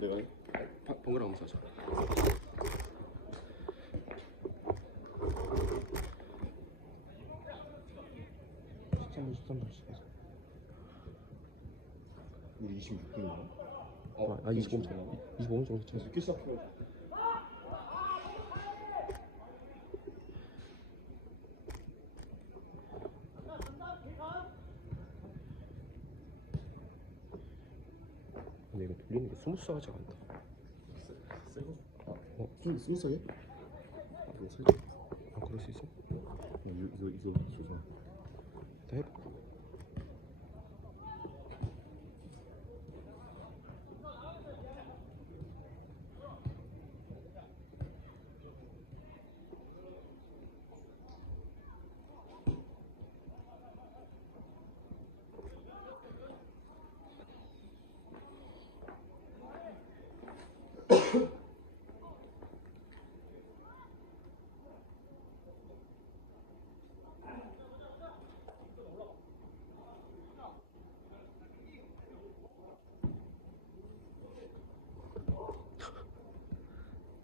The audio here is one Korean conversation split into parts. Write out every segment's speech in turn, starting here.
내가 번갈아 가면서 하자. 분, 십삼 분. 우리 26분이나? 아, 아 25분 전. 25분 정도 시작해. 근데 이거 스무스하지 않다. 세고. 아, 어? 좀 스무스하게? 아, 이거 세. 아 그럴 수 있어? 이거 이거 이거 조선. 다 해봐.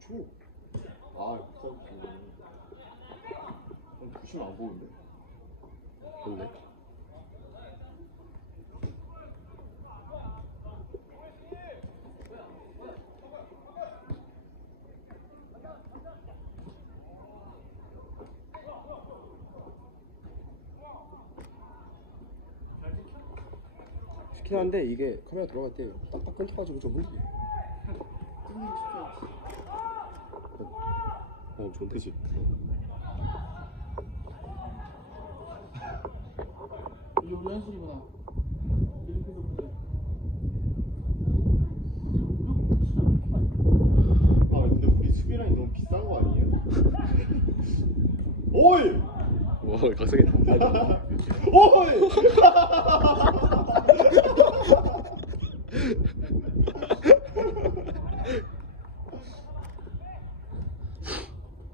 초. 아, 세고. 보시면 안? 좋네. 좋긴 한데 이게 카메라 들어갈 때 딱딱 끊겨가지고 좀 문제. 어 우리. 이렇게 해서 그래. 아, 근데 우리 수비 라인 너무 비싼 거 아니에요? 오이! 와 각성했다. 오이!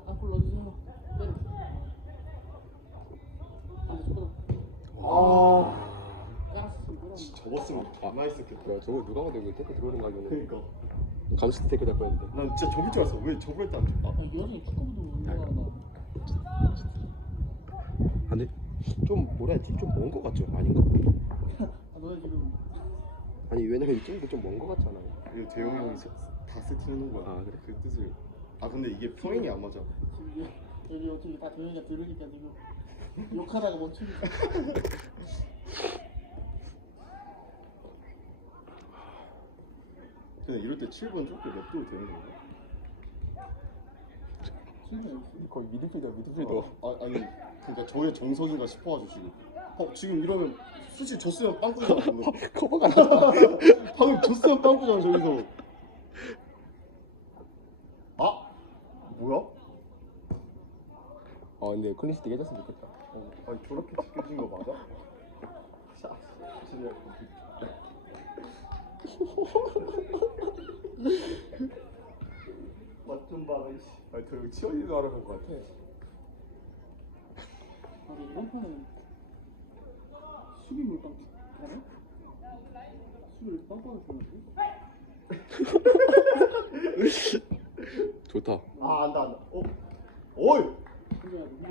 앞으로 넣어주세요. 때려. 안 돼, 저 아, 양스 그럼. 접었으면 가만히 있었겠다. 야 저거 누가 봐도 이거 테크 들어오는 거 아니면 그러니까. 감스트 테크 될 뻔했는데. 난 진짜 접을 줄 알았어. 왜 접을 때안 접? 아, 아, 여전히 축구부도 못 올라간다. 근데 좀 뭐라 해야 되지? 좀 먼 거 같죠? 아닌가? 아, 너네 지금 아니 왜냐면 이 친구 좀먼 거 같잖아요. 이거 재영이 형이 세- 다 세팅해놓은 거야. 아, 그래? 그 뜻을. 아 근데 이게 평행이 안 맞아. 지금 여기 어떻게 다 도현이가 들으니까 지금 욕하다가 멈추니까. 근데 이럴 때 7번 조금 냅둬도 되는 건가? 거의 미드필더 미드필더. 어, 아, 아니 그러니까 저의 정석인가 싶어가지고 지금. 어, 지금 이러면 수지 줬으면 빵꾸잖아. 방금. 커버가 나. 방금 줬으면 빵꾸잖아 저기서. 아 뭐야? 아 근데 클린시트 깨졌으면 좋겠다. 어, 아니 저렇게 지켜진 거 맞아? 자, 진짜. 맛좀 봐라 이씨. 아니 저 여기 치어리더 하러 간거 같아. 아, 근데 이번 판은 수비 몰빵 하네? 수비를 빵빵하게 주는데? 좋다. 아 안다 안다. 어, 오이, 혼자 혼자.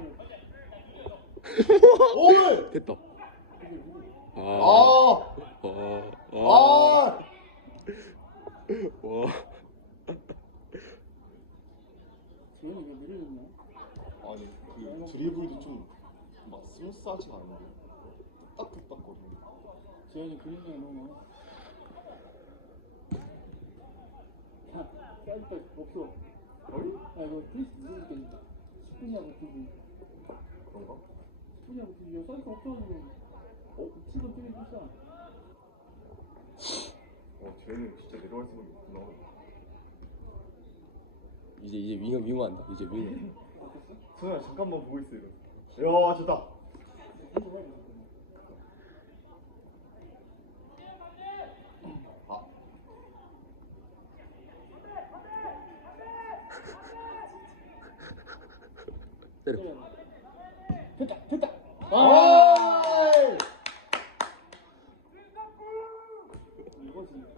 오이. 됐다. 아. 아, 아. 아. 아. 와. 재현이 왜 느려졌냐? 아니 그 드리블도 좀 막 스무스하지가 않은데 뚝딱뚝딱거리네. 재현이 그림이 너무. 야, 없어. 어이? 아, 이거 크리스 누르니까 진짜 10분이하고 두기. 그런가? 10분이하고 두기. 이거 사이드 없어가지고. 어? 7분 뛰기 비 쟤는 진짜 내려갈 생각이 없구나. 이제 이제 윙어 윙어한다. 이제 윙어. 소연아 잠깐만 보고 있어 이러. 야 좋다. 아. 때려. 됐다, 됐다. 아! 아! 이거지.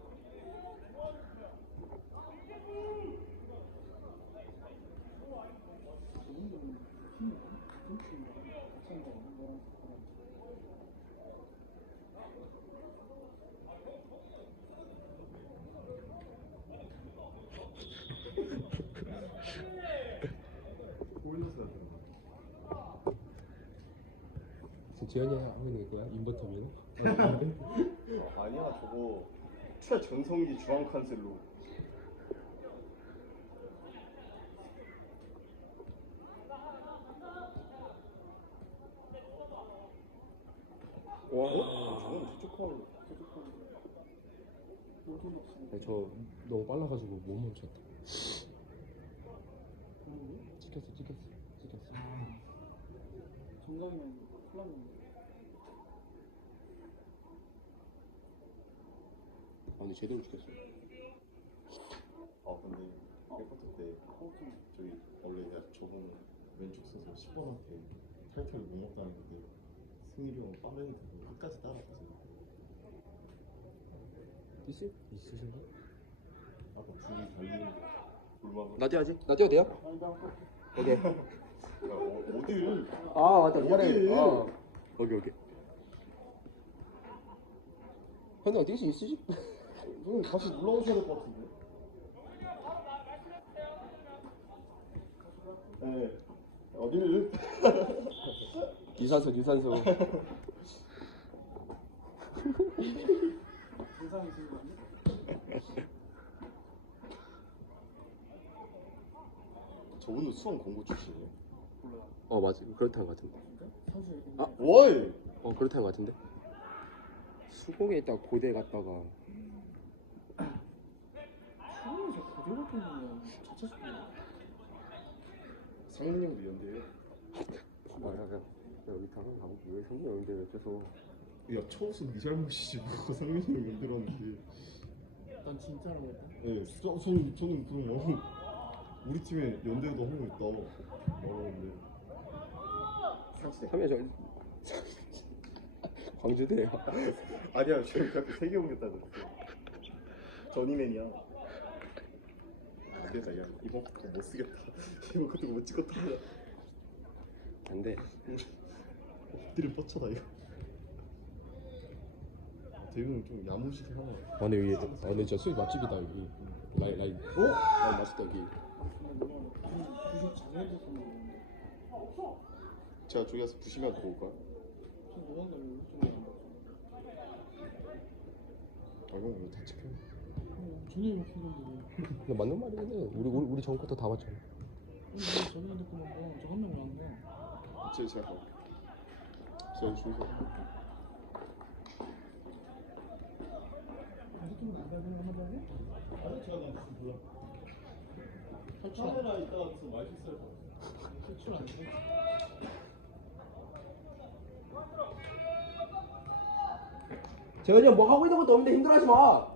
재현이 하고 있는 거야? 인버터미너? 어, 아니야 저거 최전성기 주황 칸셀로 와. 어? 저건 저쪽 컬 모든 없이 저 너무 빨라가지고 못 멈췄다. 그런데 찍혔어, 찍혔어, 찍혔어. 정강이면 큰일 났는데 아 근데 제대로 찍혔어. 아 근데 백퍼터 때 저기 원래 내가 저번 왼쪽 선수 10번한테 타이틀을 못 먹다는 건데 승일이 형 빠르는 거 끝까지 따라가서 있을? 있으신가? 아까 둘이 달리는 거 불막을 나 뛰어야지. 나 뛰어도 돼요? 오케이. 그러니까 어, 어디를 아 맞다 미안해. 아, 여기 여기. 현우 어디 수 있으 시? 형님 다시 올라오셔야 될 것 같은데 네 어디를 유산소 유산소. 저분도 수원 공고 출신이에요? 어 맞아 그렇다는 것 같은데. 아. 와이 어 그렇다는 것 같은데. 수공에 있다 고대 갔다가 같은 거는 자체 스포야 상민 형도 연대예요 말하자. 여기 다른 가볼게 왜 성민 오는데 왜 계속 야 처우선 네 잘못이지. 뭐 상민 형이 연대라는데. 난 진짜로 했다. 네 저, 저는 저는 그런 거 우리 팀에 연대에도 한명 있다. 말하는데. 상시대 3회 저 광주대요. 아니야 지금 그렇게 세개 오겠다 그랬어. 전이맨이야 안되다 야 이번 것도 못 쓰겠다 이번 것도 못 찍었다 안돼. 엎드려 뻗쳐다 이거 대웅 좀 야무지게 하나 아 근데 여기 아 근데 진짜 수익 맛집이다 여기. 라이 라이. 어? 라이 맛있다 여기. 제가 저기 가서 부시면 도올까요? 지금 너가 왜 이쪽에 안 가? 아 형, 이거 다 찍혀 했는데 근데 맞는 말이긴 해. 우리 우리 우리 전 것도 다 맞잖아. 왜 전에 듣고 나고 저한 명이 안 가? 제 제가 가 제가 주소 느낌이 안 가는 거 하다고? 아저씨가 나 몰라 탈출 카메라 있다가 무슨 와이프 쓸 거. 탈출 안 돼? 재현이 형뭐 하고 있는 것도 없는데 힘들어하지 마.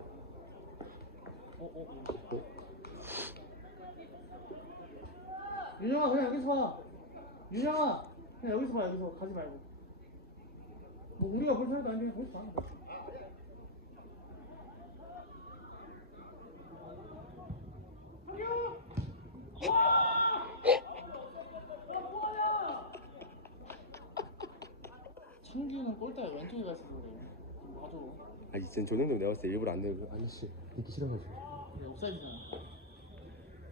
윤영아 그냥 여기서 봐. 윤영아 그냥 여기서 봐 여기서 가지 말고. 뭐 우리가 볼 사람도 아닌데 거기서 봐. 창규는 골대가 왼쪽에 가서 그래. 좀 봐줘. 아니 진짜 저 정도 내가 봤을 때 일부러 안 되고 아니씨 듣기 싫어가지고. 옵사이드잖아.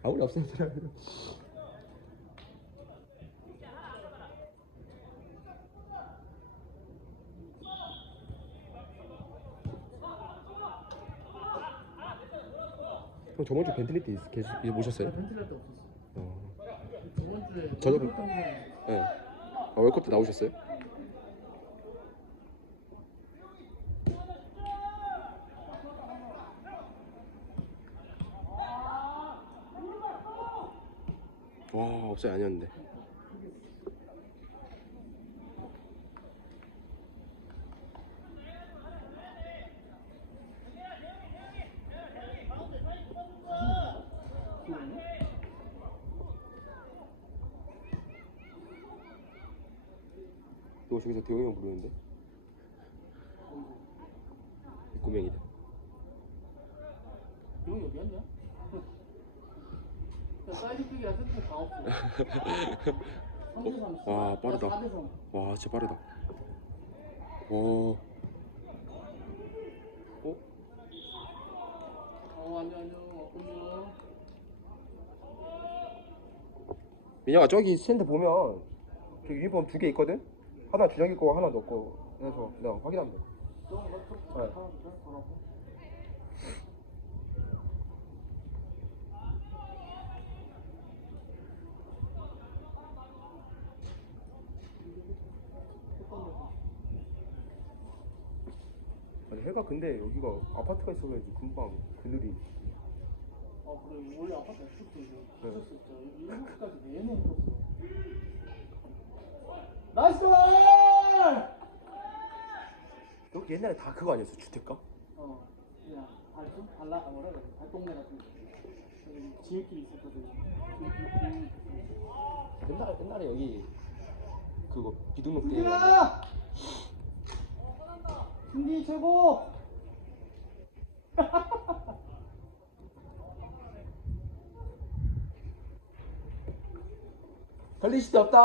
아무리 되라. 형 저번 주 벤틀리티 있- 계속 이제 모셨어요? 벤틀할 때 없었어. 어. 저번 주에 저도 월급 때문에 네. 아, 월컵 때 나오셨어요? 와 없어요 아니었는데. 너 저기서 대호 형 부르는데? 꼬맹이다. 여기 여기 앉아? 야, 사이드 픽이랑 세트 다 없어. 3대 3. 와, 빠르다. 4대 3. 와 진짜 빠르다. 와. 어? 민영아 저기 센터 보면 저 유니폼 두 개 있거든? 하나 준영이 거 하나 넣고 해서 내가 확인하면 돼. 넣고 네. 하나 더 더라고. 아니 해가 근데 여기가 아파트가 있어가지고 금방 그늘이 아 그래 원래 아파트 이제 네. 있었었죠. 일곱 시까지 내내 있었어. 나이스 골! 여기 옛날에 다 그거 아니었어 주택가? 어, 그냥 발좀 발라 뭐라 그래 발동네 같은 거. 여기 지름길이 있었거든. 지름길 옛날 옛날에 여기 그거 비등록 때 승진 최고! 걸릴 수도 없다.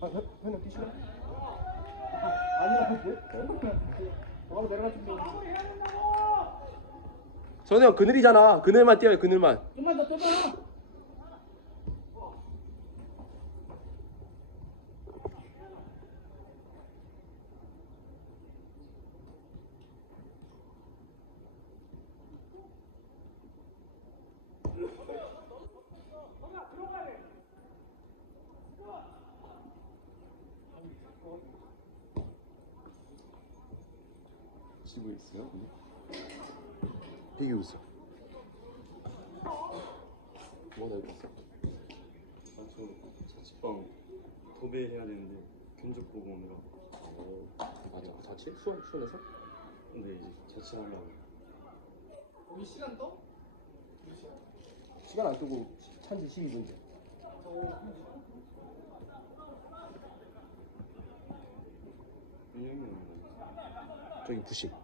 아, 현- 뛰실래? 아니라는데? 내려갈 준비. 선우 형 그늘이잖아. 그늘만 뛰어요. 그늘만. 좀만 더 뛰어봐. 지고 있어요. 있어. 뭐나 이거 있어. 아저 자취방 도배해야 되는데 견적 보고 오느라 오, 아, 자, 자취? 수원 수원에서? 근데 이제 자취하면 우리 시간 떠? 몇 시야? 시간 안 끄고 찬지 12분째. 은영이는 저기 부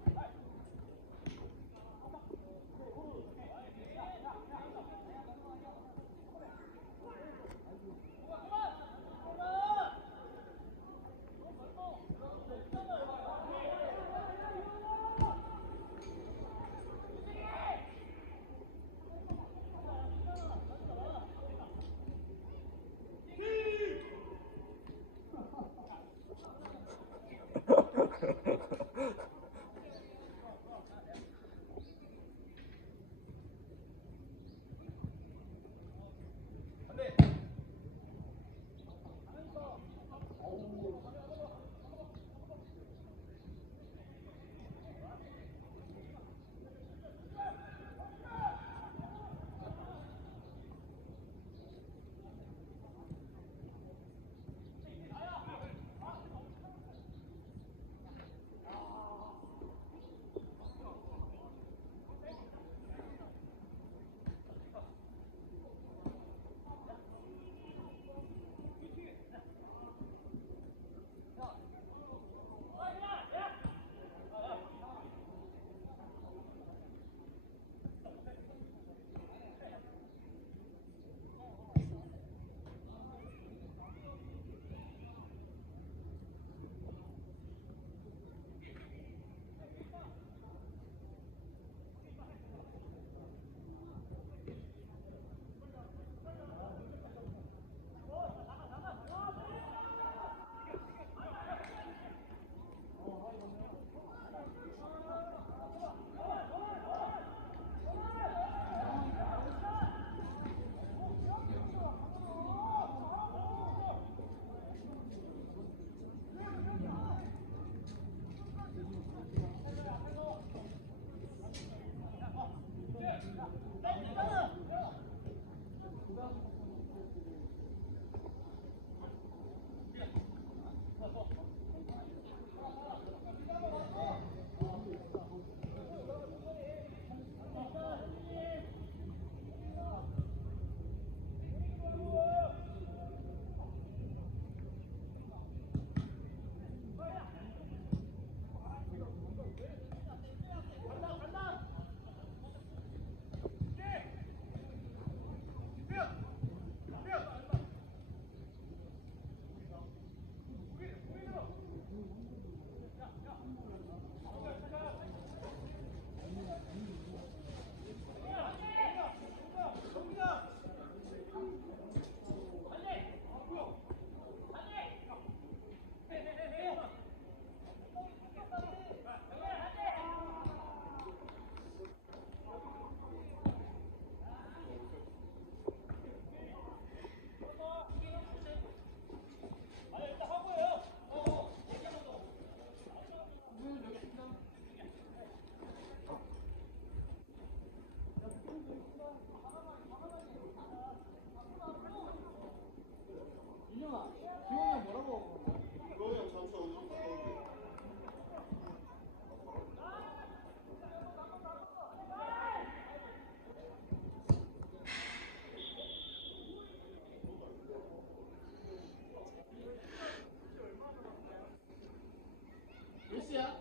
몇 시야?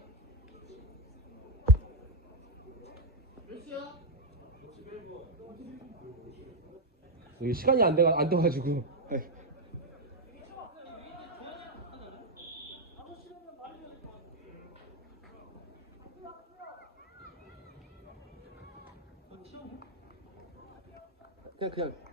몇 시야? 여기 시간이 안 돼가 안 돼가지고. 그냥 그냥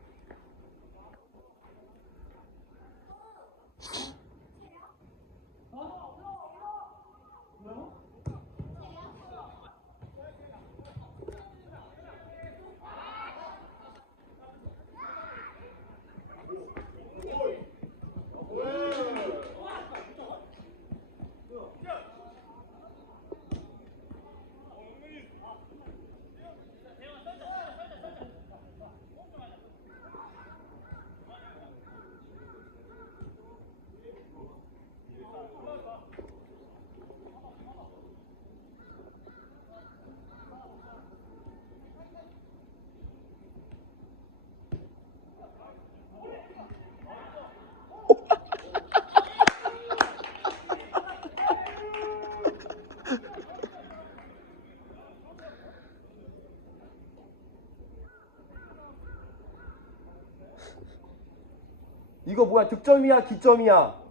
이거 뭐야? 득점이야? 기점이야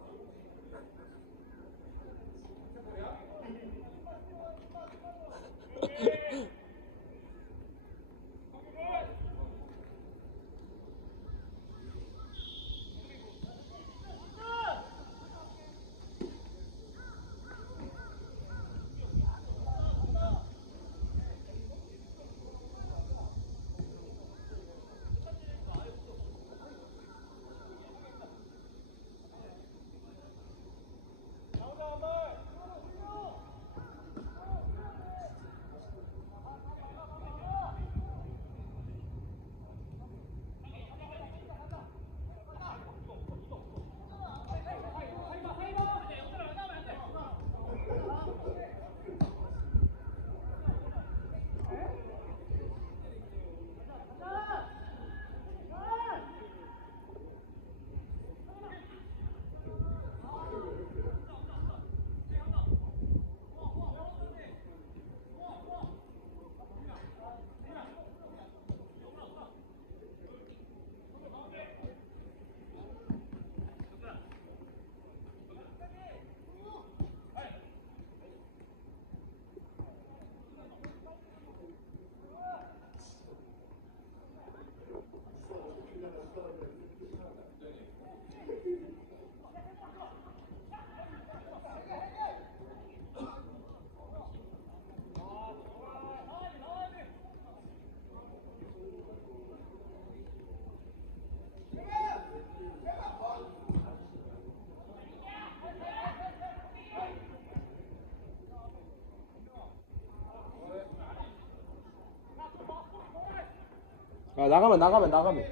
아 나가면 나가면 나가면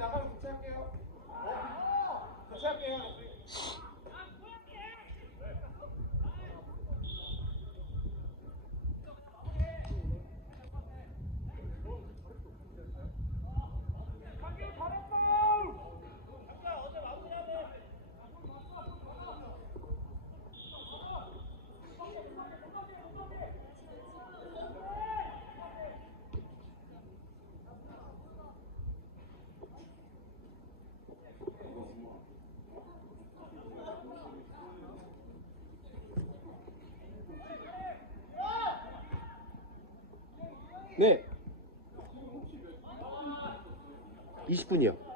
네. 20분이요